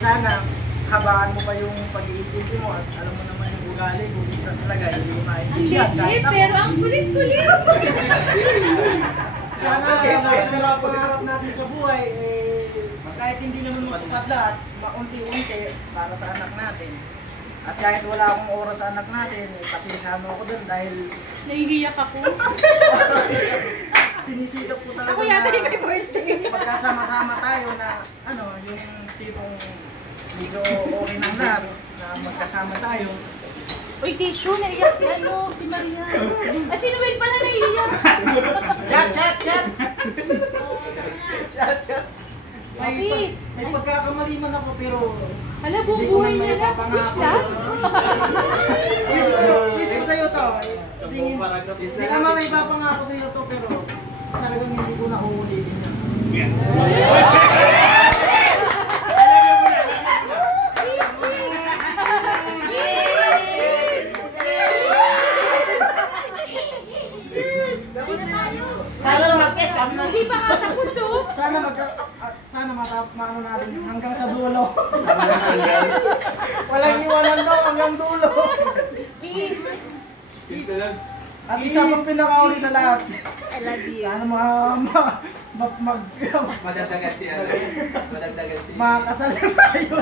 Sana, habaan mo pa yung pag-iintindi mo at alam mo naman yung ugali kung minsan talaga hindi mo maintindihan. Ang liit, pero ang kulit-kulit. Sana, ang pangarap natin sa buhay, kahit hindi naman matupad lahat, maunti-unti para sa anak natin. At kahit wala akong oras sa anak natin, pasensyahan mo ako dun dahil Naiiyak ako. sinisikap ko talaga Ako yata yung may birthday. magkasama-sama tayo na yung tipong medyo okay ng lahat na magkasama tayo. Uy, tissue, naiiyak si Maria. Si Noel pala naiiyak. Chat! Please. May pagkakamali man ako pero Hala, bubuhay niya na. Wish lang. wish ko sa'yo to. Hindi naman may papangako sa'yo to pero talagang hindi ko na uulitin yan. Hindi pa nga tapos, oh. Sana maano natin hanggang sa dulo. Walang iwanan daw hanggang dulo. Please. At isa pang pinakauli sa lahat. I love you. Sana Madagdagan siya. makakasal na tayo.